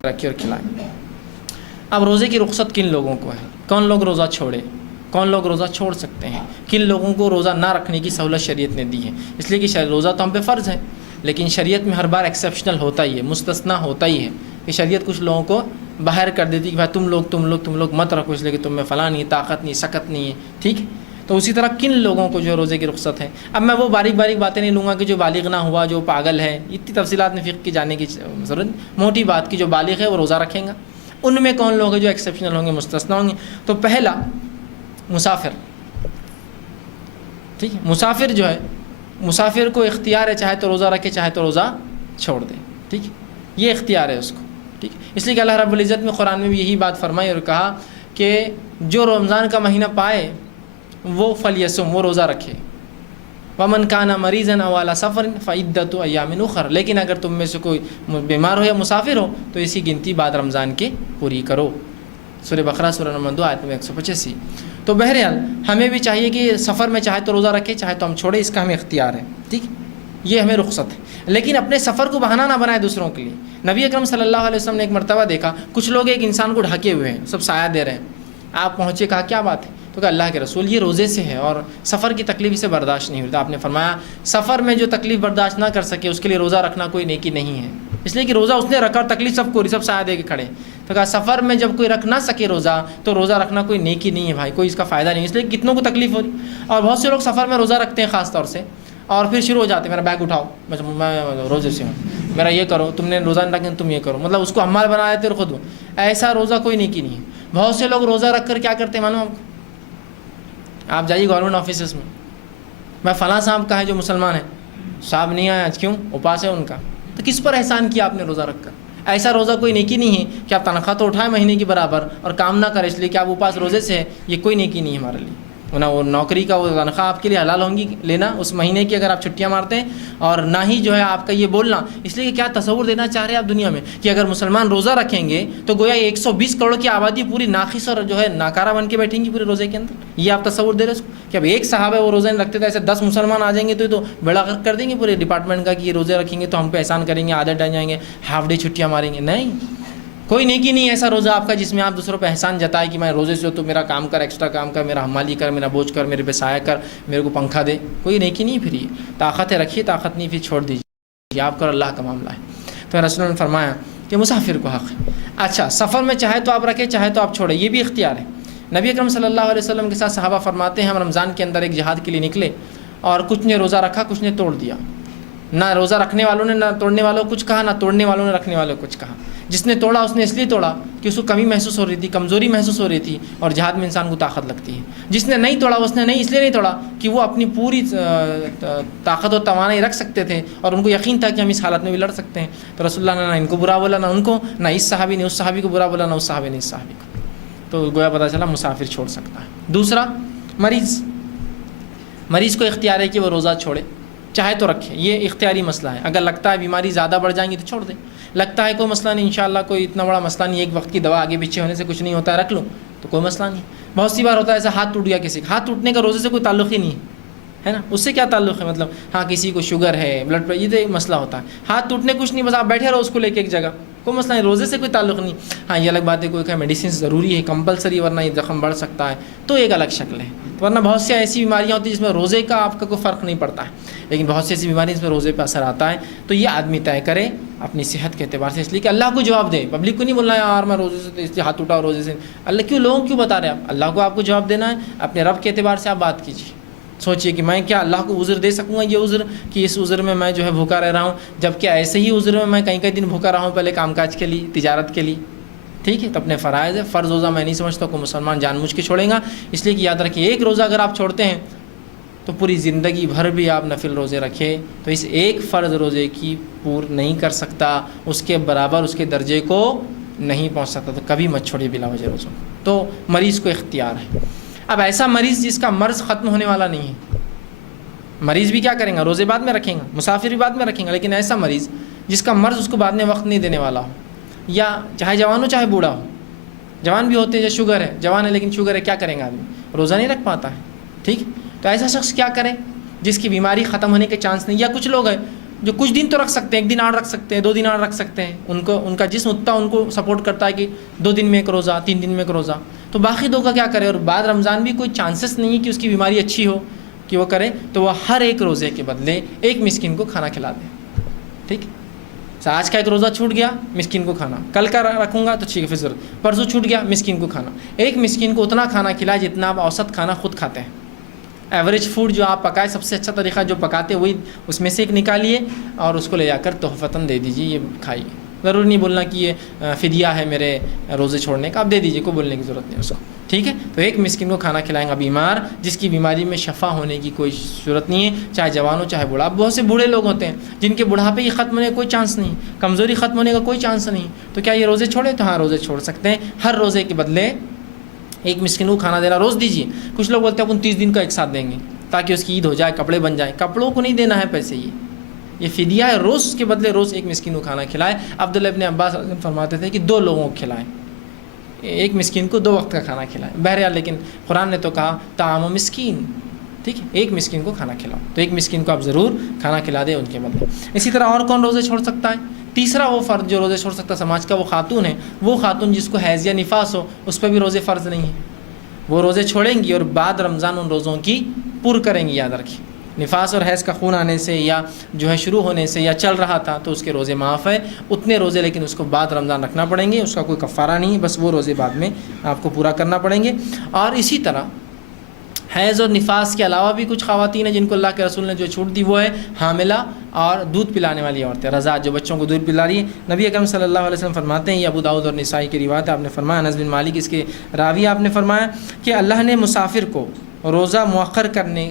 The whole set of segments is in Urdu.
رکھے اور کھلائیں۔ اب روزے کی رخصت کن لوگوں کو ہے؟ کون لوگ روزہ چھوڑے؟ کون لوگ روزہ چھوڑ سکتے ہیں؟ کن لوگوں کو روزہ نہ رکھنے کی سہولت شریعت نے دی ہے؟ اس لیے کہ روزہ تو ہم پہ فرض ہے، لیکن شریعت میں ہر بار ایکسیپشنل ہوتا ہی ہے، مستثنا ہوتا ہی ہے کہ شریعت کچھ لوگوں کو باہر کر دیتی کہ بھائی تم لوگ مت رکھو، اس لیے کہ تم میں فلاں نہیں، طاقت نہیں، سکت نہیں ہے، ٹھیک ہے؟ تو اسی طرح کن لوگوں کو جو روزے کی رخصت ہے؟ اب میں وہ باریک باتیں نہیں لوں گا کہ جو بالغ نہ ہوا، جو پاگل ہے، اتنی تفصیلات میں فقہ کی جانے کی ضرورت نہیں۔ موٹی بات کی جو بالغ ہے وہ روزہ رکھیں گا۔ ان میں کون لوگ ہیں جو ایکسیپشنل ہوں گے، مستثنا ہوں گے؟ تو پہلا مسافر، ٹھیک ہے؟ مسافر جو ہے، مسافر کو اختیار ہے، چاہے تو روزہ رکھے چاہے تو روزہ چھوڑ دے، ٹھیک ہے؟ یہ اختیار ہے اس کو، ٹھیک؟ اس لیے کہ اللہ رب العزت میں قرآن میں بھی یہی بات فرمائی اور کہا کہ جو رمضان کا مہینہ پائے وہ فلیصم، وہ روزہ رکھے۔ ومن کان مریضا او علی سفر فعدۃ ایام اخر، لیکن اگر تم میں سے کوئی بیمار ہو یا مسافر ہو تو اسی گنتی بعد رمضان کے پوری کرو۔ سورہ بقرہ سورہ نمبر 2 آیت نمبر 185۔ تو بہرحال ہمیں بھی چاہیے کہ سفر میں چاہے تو روزہ رکھے چاہے تو ہم چھوڑے، اس کا ہمیں اختیار ہے، ٹھیک؟ یہ ہمیں رخصت ہے، لیکن اپنے سفر کو بہانہ نہ بنائے دوسروں کے لیے۔ نبی اکرم صلی اللہ علیہ وسلم نے ایک مرتبہ دیکھا کچھ لوگ ایک انسان کو ڈھکے ہوئے ہیں، سب سایہ دے رہے ہیں۔ آپ پہنچے، کہا کیا بات ہے؟ تو کہا اللہ کے رسول یہ روزے سے ہے اور سفر کی تکلیف اسے برداشت نہیں ہوتا۔ آپ نے فرمایا سفر میں جو تکلیف برداشت نہ کر سکے اس کے لیے روزہ رکھنا کوئی نیکی نہیں ہے، اس لیے کہ روزہ اس نے رکھا اور تکلیف سب کو، سب سایہ دے کے کھڑے۔ تو کہا سفر میں جب کوئی رکھ نہ سکے روزہ تو روزہ رکھنا کوئی نیکی نہیں ہے بھائی، کوئی اس کا فائدہ نہیں، اس لیے کتنوں کو تکلیف ہو رہی۔ اور بہت سے لوگ سفر میں روزہ رکھتے ہیں خاص طور سے، اور پھر شروع ہو جاتے ہیں میرا بیگ اٹھاؤ، میں روزے سے ہوں، میرا یہ کرو، تم نے روزہ نہیں رکھا تم یہ کرو، مطلب اس کو حمال بنا دیتے اور خود۔ ایسا روزہ کوئی نیکی نہیں ہے۔ بہت سے لوگ روزہ رکھ کر کیا کرتے ہیں معلوم آپ جائیے گورنمنٹ آفیسز میں فلاں صاحب کا ہے جو مسلمان ہے، صاحب نہیں آیا آج، کیوں؟ اپاس ہے ان کا۔ تو کس پر احسان کیا آپ نے روزہ رکھ کر؟ ایسا روزہ کوئی نیکی نہیں ہے کہ آپ تنخواہ تو اٹھائیں مہینے کی برابر اور کام نہ کریں اس لیے کہ آپ اپاس روزے سے ہے، یہ کوئی نیکی نہیں ہے ہمارے لیے۔ نہ وہ نوکری کا وہ تنخواہ آپ کے لیے حلال ہوں گی لینا اس مہینے کی اگر آپ چھٹیاں مارتے ہیں، اور نہ ہی جو ہے آپ کا یہ بولنا، اس لیے کہ کیا تصور دینا چاہ رہے ہیں آپ دنیا میں کہ اگر مسلمان روزہ رکھیں گے تو گویا 120 کروڑ کی آبادی پوری ناقص اور جو ہے ناکارہ بن کے بیٹھیں گی پورے روزے کے اندر۔ یہ آپ تصور دے رہے ہیں کہ اب ایک صحابہ وہ روزہ نہیں رکھتے تھے، ایسے 10 مسلمان آ جائیں گے تو بیڑا غرق کر دیں گے پورے ڈپارٹمنٹ کا کہ یہ روزے رکھیں گے تو ہم پہ احسان کریں گے، عادت ڈال جائیں گے، ہاف ڈے چھٹیاں ماریں گے۔ نہیں، کوئی نیکی نہیں ہے ایسا روزہ آپ کا جس میں آپ دوسروں پہ احسان جتائے کہ میں روزے سے ہو تو میرا کام کر، ایکسٹرا کام کر، میرا حمالی کر، میرا بوجھ کر، میرے پہ سایہ کر، میرے کو پنکھا دے۔ کوئی نیکی نہیں پھر، یہ طاقت ہے رکھیے، طاقت نہیں پھر چھوڑ دیجیے، آپ کا اللہ کا معاملہ ہے۔ تو رسول نے فرمایا کہ مسافر کو حق ہے۔ اچھا، سفر میں چاہے تو آپ رکھیں چاہے تو آپ چھوڑیں، یہ بھی اختیار ہے۔ نبی اکرم صلی اللہ علیہ وسلم کے ساتھ صحابہ فرماتے ہیں ہم رمضان کے اندر ایک جہاد کے لیے نکلے اور کچھ نے روزہ رکھا کچھ نے توڑ دیا۔ نہ روزہ رکھنے والوں نے نہ توڑنے والوں کو کچھ کہا، نہ توڑنے والوں نے رکھنے والوں کو کچھ کہا۔ جس نے توڑا اس نے اس لیے توڑا کہ اس کو کمی محسوس ہو رہی تھی، کمزوری محسوس ہو رہی تھی، اور جہاد میں انسان کو طاقت لگتی ہے۔ جس نے نہیں توڑا اس نے نہیں اس لیے نہیں توڑا کہ وہ اپنی پوری طاقت و توانائی رکھ سکتے تھے اور ان کو یقین تھا کہ ہم اس حالت میں بھی لڑ سکتے ہیں۔ تو رسول اللہ نے نہ ان کو برا بولا، نہ ان کو، نہ اس صحابی نے اس صحابی کو برا بولا، نہ اس صحابی نے اس صحابی کو۔ تو گویا پتہ چلا مسافر چھوڑ سکتا ہے۔ دوسرا، مریض کو اختیار ہے کہ وہ روزہ چھوڑے چاہے تو رکھے، یہ اختیاری مسئلہ ہے۔ اگر لگتا ہے بیماری زیادہ بڑھ جائیں گی تو چھوڑ دیں، لگتا ہے کوئی مسئلہ نہیں، انشاءاللہ کوئی اتنا بڑا مسئلہ نہیں، ایک وقت کی دوا آگے پیچھے ہونے سے کچھ نہیں ہوتا ہے، رکھ لوں تو کوئی مسئلہ نہیں۔ بہت سی بار ہوتا ہے ایسا ہاتھ ٹوٹ گیا کسی کا، ہاتھ ٹوٹنے کا روزے سے کوئی تعلق ہی نہیں ہے نا، اس سے کیا تعلق ہے؟ مطلب ہاں کسی کو شوگر ہے، بلڈ پریشر، یہ تو ایک مسئلہ ہوتا ہے۔ ہاتھ ٹوٹنے کچھ نہیں، بس آپ بیٹھے رہو اس کو لے کے ایک جگہ، کوئی مسئلہ نہیں، روزے سے کوئی تعلق نہیں۔ ہاں یہ الگ بات ہے کوئی کہ میڈیسن ضروری ہے کمپلسری ورنہ یہ زخم بڑھ سکتا ہے تو ایک الگ شکل ہے، ورنہ بہت سی ایسی بیماریاں ہوتی ہیں جس میں روزے کا آپ کا کوئی فرق نہیں پڑتا ہے، لیکن بہت سی ایسی بیماریاں جس میں روزے پہ اثر آتا ہے۔ تو یہ آدمی طے کرے اپنی صحت کے اعتبار سے، اس لیے کہ اللہ کو جواب دے، پبلک کو نہیں بولنا یار میں روزے سے اس لیے ہاتھ اٹھاؤ روزے سے، اللہ کیوں لوگوں کیوں بتا رہے ہیں آپ؟ اللہ کو آپ کو جواب دینا ہے، اپنے رب کے اعتبار سے آپ بات کیجیے۔ سوچئے کہ میں کیا اللہ کو عذر دے سکوں گا، یہ عذر کہ اس عذر میں میں جو ہے بھوکا رہ رہا ہوں، جبکہ ایسے ہی عذر میں کئی کئی دن بھوکا رہا ہوں پہلے کام کاج کے لیے، تجارت کے لیے، ٹھیک ہے؟ تو اپنے فرائض ہے، فرض روزہ میں نہیں سمجھتا کہ مسلمان جان بوجھ کے چھوڑیں گا، اس لیے کہ یاد رکھیں ایک روزہ اگر آپ چھوڑتے ہیں تو پوری زندگی بھر بھی آپ نفل روزے رکھے تو اس ایک فرض روزے کی پور نہیں کر سکتا، اس کے برابر اس کے درجے کو نہیں پہنچ سکتا، تو کبھی مت چھوڑیے بلا وجہ روزوں۔ تو مریض کو اختیار ہے۔ اب ایسا مریض جس کا مرض ختم ہونے والا نہیں ہے، مریض بھی کیا کریں گا، روزے بعد میں رکھیں گا، مسافر بھی بعد میں رکھیں گا، لیکن ایسا مریض جس کا مرض اس کو بعد میں وقت نہیں دینے والا ہو، یا چاہے جوان ہو چاہے بوڑھا ہو، جوان بھی ہوتے ہیں جو شوگر ہے، جوان ہے لیکن شوگر ہے، کیا کریں گا آدمی، روزہ نہیں رکھ پاتا ہے، ٹھیک؟ تو ایسا شخص کیا کرے جس کی بیماری ختم ہونے کے چانس نہیں، یا کچھ لوگ ہیں جو کچھ دن تو رکھ سکتے ہیں، 1 دن 8 رکھ سکتے ہیں، 2 دن 8 رکھ سکتے ہیں، ان کا جسم اتنا ان کو سپورٹ کرتا ہے کہ 2 دن میں 1 روزہ، 3 دن میں 1 روزہ، تو باقی 2 کا کیا کرے؟ اور بعد رمضان بھی کوئی چانسز نہیں ہے کہ اس کی بیماری اچھی ہو کہ وہ کرے، تو وہ ہر ایک روزے کے بدلے ایک مسکین کو کھانا کھلا دے. ٹھیک، آج کا 1 روزہ چھوٹ گیا، مسکین کو کھانا، کل کا رکھوں گا تو ٹھیک ہے، پھر ضرور پرسوں چھوٹ گیا، مسکین کو کھانا. ایک مسکین کو اتنا کھانا کھلائے جتنا آپ اوسط کھانا خود کھاتے ہیں. ایوریج فوڈ جو آپ پکائے، سب سے اچھا طریقہ جو پکاتے وہی اس میں سے ایک نکالیے اور اس کو لے جا کر تحفتاً دے دیجیے، یہ کھائیے. ضرور نہیں بولنا کہ یہ فدیہ ہے میرے روزے چھوڑنے کا، آپ دے دیجیے، کوئی بولنے کی ضرورت نہیں اس کو. ٹھیک ہے، تو ایک مسکین کو کھانا کھلائیں گا بیمار جس کی بیماری میں شفا ہونے کی کوئی صورت نہیں ہے، چاہے جوان ہو چاہے بوڑھا. اب بہت سے بوڑھے لوگ ہوتے ہیں جن کے بڑھاپے کی ختم ہونے کا کوئی چانس نہیں، کمزوری ختم ہونے کا کوئی چانس نہیں، تو کیا یہ روزے چھوڑے؟ تو ہاں، روزے چھوڑ سکتے ہیں. ہر روزے کے بدلے ایک مسکین کو کھانا دینا روز دیجیے. کچھ لوگ بولتے ہیں اپن 30 دن کا ایک ساتھ دیں گے تاکہ اس کی عید ہو جائے، کپڑے بن جائیں. کپڑوں کو نہیں دینا ہے پیسے، یہ فدیہ ہے. روز اس کے بدلے روز ایک مسکین کو کھانا کھلائے. عبداللہ ابن عباس فرماتے تھے کہ 2 لوگوں کو کھلائیں، ایک مسکین کو 2 وقت کا کھانا کھلائیں. بہرحال لیکن قرآن نے تو کہا طعام مسکین. ٹھیک ہے، ایک مسکین کو کھانا کھلاؤ، تو ایک مسکین کو آپ ضرور کھانا کھلا دیں ان کے بدلے. اسی طرح اور کون روزے چھوڑ سکتا ہے؟ تیسرا وہ فرد جو روزے چھوڑ سکتا ہے سماج کا، وہ خاتون ہے. وہ خاتون جس کو حیض یا نفاس ہو، اس پہ بھی روزے فرض نہیں ہیں. وہ روزے چھوڑیں گی اور بعد رمضان ان روزوں کی پر کریں گی. یاد رکھیں، نفاس اور حیض کا خون آنے سے یا جو ہے شروع ہونے سے یا چل رہا تھا تو اس کے روزے معاف ہے، اتنے روزے، لیکن اس کو بعد رمضان رکھنا پڑیں گے. اس کا کوئی کفارہ نہیں ہے، بس وہ روزے بعد میں آپ کو پورا کرنا پڑیں گے. اور اسی طرح حیض اور نفاس کے علاوہ بھی کچھ خواتین ہیں جن کو اللہ کے رسول نے جو چھوٹ دی، وہ ہے حاملہ اور دودھ پلانے والی عورتیں، رضاعت، جو بچوں کو دودھ پلا رہی ہیں. نبی اکرم صلی اللہ علیہ وسلم فرماتے ہیں، یہ ابو داؤد اور نسائی کی روایت ہے، آپ نے فرمایا، انس بن مالک اس کے راوی، آپ نے فرمایا کہ اللہ نے مسافر کو روزہ مؤخر کرنے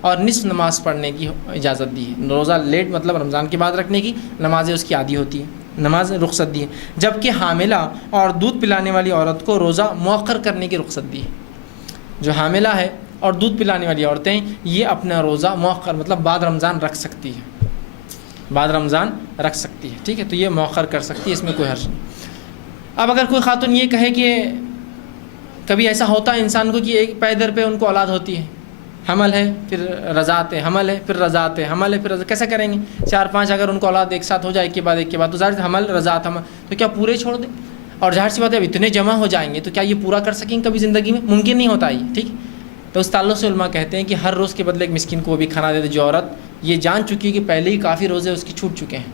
اور نصف نماز پڑھنے کی اجازت دی ہے. روزہ لیٹ مطلب رمضان کے بعد رکھنے کی، نمازیں اس کی عادی ہوتی ہیں، نماز رخصت دی ہے. جبکہ حاملہ اور دودھ پلانے والی عورت کو روزہ مؤخر کرنے کی رخصت دی ہے. جو حاملہ ہے اور دودھ پلانے والی عورتیں، یہ اپنا روزہ مؤخر مطلب بعد رمضان رکھ سکتی ہے، بعد رمضان رکھ سکتی ہے. ٹھیک ہے، تو یہ مؤخر کر سکتی ہے، اس میں کوئی حرج نہیں. اب اگر کوئی خاتون یہ کہے کہ کبھی ایسا ہوتا ہے انسان کو کہ ایک پیدر پہ ان کو اولاد ہوتی ہے، حمل ہے پھر رضاعت ہے، حمل ہے پھر رضاعت ہے، حمل ہے پھر رضاعت، کیسے کریں گے؟ 4-5 اگر ان کو اولاد ایک ساتھ ہو جائے، ایک کے بعد تو ظاہر حمل رضاعت حمل، تو کیا پورے چھوڑ دیں؟ اور ظاہر سی بات ہے اب اتنے جمع ہو جائیں گے تو کیا یہ پورا کر سکیں کبھی زندگی میں؟ ممکن نہیں ہوتا یہ. ٹھیک، تو اس تعلق سے علماء کہتے ہیں کہ ہر روز کے بدلے ایک مسکین کو وہ بھی کھانا دے دے جو عورت یہ جان چکی ہے کہ پہلے ہی کافی روزے اس کی چھوٹ چکے ہیں.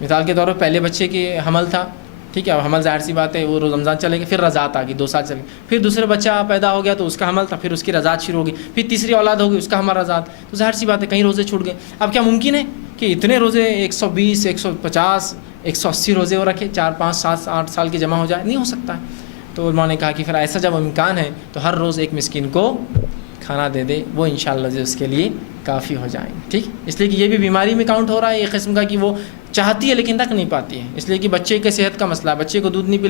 مثال کے طور پر پہلے بچے کے حمل تھا، ٹھیک ہے، اب حمل ظاہر سی بات ہے وہ رمضان چلے گا، پھر رضاعت آ گئی، 2 سال چلے گئے، پھر دوسرے بچہ پیدا ہو گیا تو اس کا حمل تھا، پھر اس کی رضاعت شروع ہوگی، پھر تیسری اولاد ہوگی اس کا حمل رضاعت، تو ظاہر سی بات ہے کہیں روزے چھوٹ گئے. اب کیا ممکن ہے کہ اتنے روزے 120 150 180 روزے وہ رکھے، 4 5 7 8 سال کے جمع ہو جائے؟ نہیں ہو سکتا ہے. تو علماء نے کہا کہ پھر ایسا جب امکان ہے تو ہر روز ایک مسکین کو کھانا دے دے، وہ انشاءاللہ اس کے لیے کافی ہو جائیں گے. ٹھیک، اس لیے کہ یہ بھی بیماری میں کاؤنٹ ہو رہا ہے ایک قسم کا کہ وہ چاہتی ہے لیکن رکھ نہیں پاتی ہے، اس لیے کہ بچے کے صحت کا مسئلہ ہے، بچے کو دودھ نہیں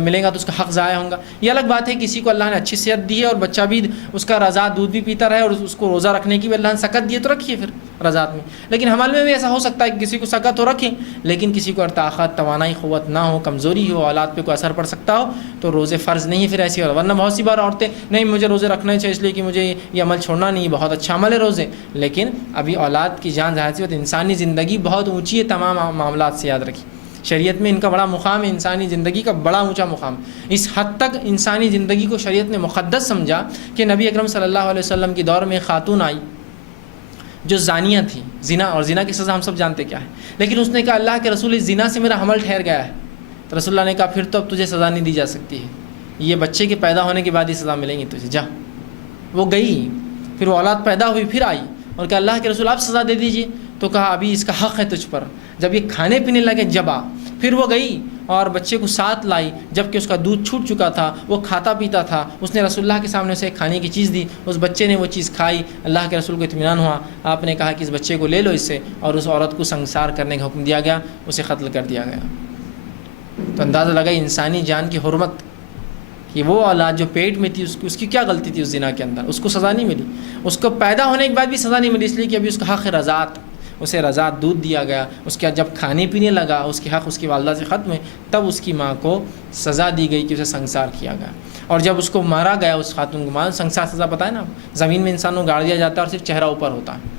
ملے گا تو اس کا حق ضائع ہوگا. یہ الگ بات ہے کسی کو اللہ نے اچھی صحت دی ہے اور بچہ بھی اس کا رضاعت دودھ بھی پیتا رہے اور اس کو روزہ رکھنے کی بھی اللہ نے سکت دی ہے تو رکھیے پھر رضاعت میں. لیکن حمل میں بھی ایسا ہو سکتا ہے کہ کسی کو سکت ہو رکھیں، لیکن کسی کو طاقت توانائی قوت نہ ہو، کمزوری ہو، اولاد پہ کوئی اثر پڑ سکتا ہو تو روزے فرض نہیں ہے پھر ایسی. اور ورنہ بہت سی بار عورتیں نہیں مجھے روزے رکھنا چاہیے اس لیے کہ مجھے یہ عمل چھوڑنا نہیں، بہت اچھا عمل ہے روزے، لیکن ابھی اولاد کی جان ظاہر سی بات، انسانی زندگی بہت اونچی ہے تمام معاملات سے. یاد رکھیے شریعت میں ان کا بڑا مقام ہے، انسانی زندگی کا بڑا اونچا مقام. اس حد تک انسانی زندگی کو شریعت نے مقدس سمجھا کہ نبی اکرم صلی اللہ علیہ وسلم کے دور میں ایک خاتون آئی جو زانیہ تھی، زنا، اور زنا کی سزا ہم سب جانتے کیا ہے، لیکن اس نے کہا اللہ کے رسول اس زنا سے میرا حمل ٹھہر گیا ہے. تو رسول اللہ نے کہا پھر تو اب تجھے سزا نہیں دی جا سکتی ہے، یہ بچے کے پیدا ہونے کے بعد ہی سزا ملیں گی تجھے، جا. وہ گئی، پھر وہ اولاد پیدا ہوئی، پھر آئی اور کہا اللہ کے رسول آپ سزا دے دیجیے. تو کہا ابھی اس کا حق ہے تجھ پر. جب یہ کھانے پینے لگے جب پھر وہ گئی اور بچے کو ساتھ لائی جبکہ اس کا دودھ چھوٹ چکا تھا، وہ کھاتا پیتا تھا. اس نے رسول اللہ کے سامنے اسے کھانے کی چیز دی، اس بچے نے وہ چیز کھائی. اللہ کے رسول کو اطمینان ہوا، آپ نے کہا کہ اس بچے کو لے لو اس سے، اور اس عورت کو سنگسار کرنے کا حکم دیا گیا، اسے قتل کر دیا گیا. تو اندازہ لگا انسانی جان کی حرمت کہ وہ اولاد جو پیٹ میں تھی اس کی کیا غلطی تھی اس زنا کے اندر، اس کو سزا نہیں ملی، اس کو پیدا ہونے کے بعد بھی سزا نہیں ملی، اس لیے کہ ابھی اس کا حق رضاعت، اسے رضاعت دودھ دیا گیا. اس کے جب کھانے پینے لگا اس کے حق اس کی والدہ سے ختم ہوئے، تب اس کی ماں کو سزا دی گئی کہ اسے سنگسار کیا گیا. اور جب اس کو مارا گیا اس خاتون کو، سنگسار سزا پتہ ہے نا، زمین میں انسان کو گاڑ دیا جاتا ہے اور صرف چہرہ اوپر ہوتا ہے.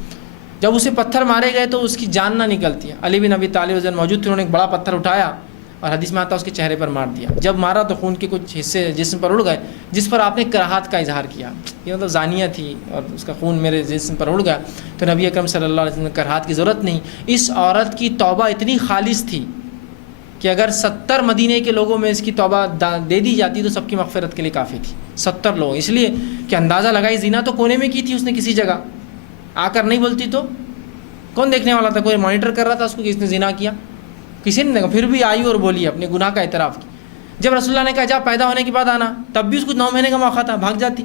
جب اسے پتھر مارے گئے تو اس کی جان نہ نکلتی ہے. علی بن ابی طالب رضی اللہ عنہ موجود تھے, انہوں نے ایک بڑا پتھر اٹھایا اور حدیث میں آتا ہے اس کے چہرے پر مار دیا. جب مارا تو خون کے کچھ حصے جسم پر اڑ گئے, جس پر آپ نے کراہت کا اظہار کیا. یہ مطلب زانیہ تھی اور اس کا خون میرے جسم پر اڑ گیا. تو نبی اکرم صلی اللہ علیہ وسلم نے کراہت کی ضرورت نہیں. اس عورت کی توبہ اتنی خالص تھی کہ اگر 70 مدینے کے لوگوں میں اس کی توبہ دے دی جاتی تو سب کی مغفرت کے لیے کافی تھی. 70 لوگ, اس لیے کہ اندازہ لگائی زنا تو کونے میں کی تھی اس نے, کسی جگہ آ کر نہیں بولتی تو کون دیکھنے والا تھا؟ کوئی مانیٹر کر رہا تھا اس کو کہ اس نے زنا کیا؟ کسی نے دیکھا. پھر بھی آئی اور بولی, اپنے گناہ کا اعتراف کی. جب رسول اللہ نے کہا جا پیدا ہونے کے بعد آنا, تب بھی اس کو 9 مہینے کا موقع تھا, بھاگ جاتی.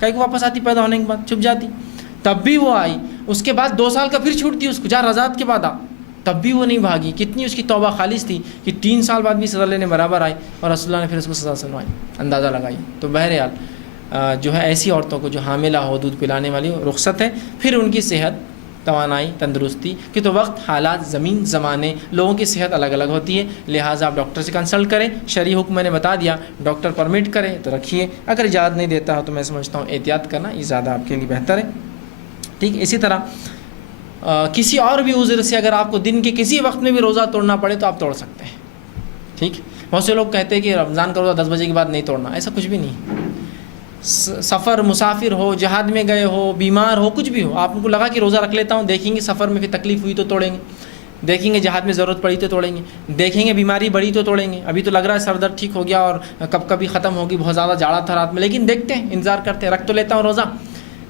کہیں کو واپس آتی پیدا ہونے کے بعد, چھپ جاتی. تب بھی وہ آئی. اس کے بعد 2 سال کا پھر چھوٹتی اس کو, جا رضاعت کے بعد آ, تب بھی وہ نہیں بھاگی. کتنی اس کی توبہ خالص تھی کہ 3 سال بعد بھی سزا لینے برابر آئی اور رسول اللہ نے پھر اس کو سزا سنوائی, اندازہ لگائی. تو بہرحال جو ہے ایسی عورتوں کو جو حاملہ ہو, دودھ پلانے والی ہو, رخصت ہے. پھر ان کی صحت, توانائی, تندرستی کہ تو وقت, حالات, زمین, زمانے, لوگوں کی صحت الگ الگ ہوتی ہے. لہٰذا آپ ڈاکٹر سے کنسلٹ کریں. شرعی حکم میں نے بتا دیا, ڈاکٹر پرمٹ کرے تو رکھیے, اگر اجازت نہیں دیتا ہو تو میں سمجھتا ہوں احتیاط کرنا یہ زیادہ آپ کے لیے بہتر ہے. ٹھیک. اسی طرح کسی اور بھی عذر سے اگر آپ کو دن کے کسی وقت میں بھی روزہ توڑنا پڑے تو آپ توڑ سکتے ہیں. ٹھیک. بہت سے لوگ کہتے ہیں کہ رمضان کا روزہ 10 بجے کے بعد نہیں توڑنا, ایسا کچھ بھی نہیں. سفر, مسافر ہو, جہاد میں گئے ہو, بیمار ہو, کچھ بھی ہو, آپ کو لگا کہ روزہ رکھ لیتا ہوں, دیکھیں گے سفر میں پھر تکلیف ہوئی تو توڑیں گے, دیکھیں گے جہاد میں ضرورت پڑی تو توڑیں گے, دیکھیں گے بیماری بڑھی تو توڑیں گے. ابھی تو لگ رہا ہے سر درد ٹھیک ہو گیا اور کب کبھی ختم ہوگی, بہت زیادہ جاڑا تھا رات میں, لیکن دیکھتے ہیں, انتظار کرتے ہیں, رکھ تو لیتا ہوں روزہ.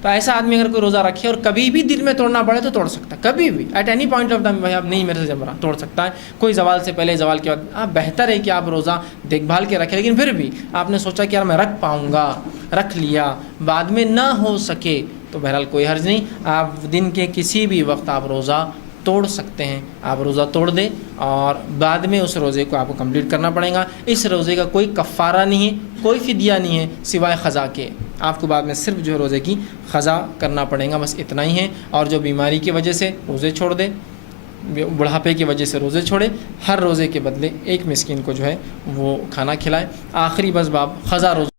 تو ایسا آدمی اگر کوئی روزہ رکھے اور کبھی بھی دل میں توڑنا پڑے تو توڑ سکتا ہے, کبھی بھی, at any point of time. بھائی اب نہیں میرے سے جم رہا, توڑ سکتا ہے. کوئی زوال سے پہلے, زوال کے بعد. آپ بہتر ہے کہ آپ روزہ دیکھ بھال کے رکھیں, لیکن پھر بھی آپ نے سوچا کہ یار میں رکھ پاؤں گا, رکھ لیا, بعد میں نہ ہو سکے تو بہرحال کوئی حرج نہیں. آپ دن کے کسی بھی وقت آپ روزہ توڑ سکتے ہیں. آپ روزہ توڑ دیں اور بعد میں اس روزے کو آپ کو کمپلیٹ کرنا پڑے گا. اس روزے کا کوئی کفارہ نہیں ہے, کوئی فدیہ نہیں ہے سوائے قضا کے. آپ کو بعد میں صرف جو ہے روزے کی قضا کرنا پڑے گا, بس اتنا ہی ہے. اور جو بیماری کی وجہ سے روزے چھوڑ دے, بڑھاپے کی وجہ سے روزے چھوڑے, ہر روزے کے بدلے ایک مسکین کو جو ہے وہ کھانا کھلائے. آخری بس باب قضا روزے